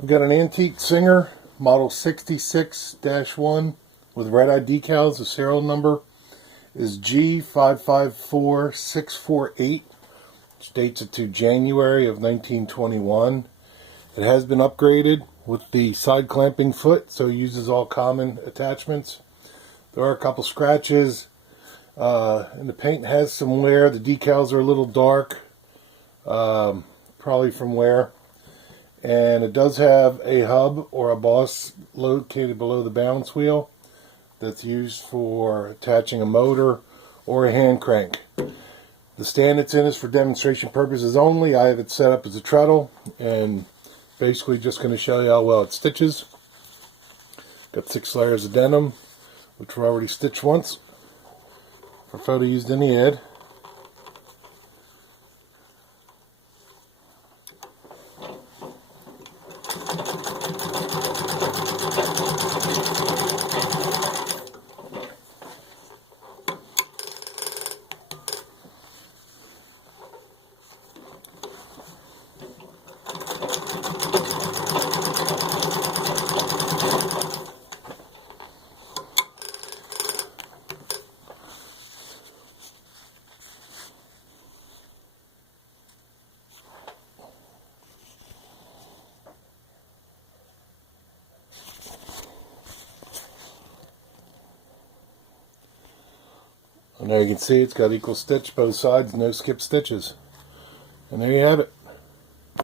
I've got an antique Singer, model 66-1 with red-eye decals. The serial number is G8554648, which dates it to January of 1921. It has been upgraded with the side clamping foot, so it uses all common attachments. There are a couple scratches, and the paint has some wear. The decals are a little dark, probably from wear. And it does have a hub or a boss located below the balance wheel that's used for attaching a motor or a hand crank. The stand it's in is for demonstration purposes only. I have it set up as a treadle, and basically just going to show you how well it stitches. Got 6 layers of denim, which were already stitched once for photo used in the ad. And there you can see it's got equal stitch both sides, no skip stitches. And there you have it.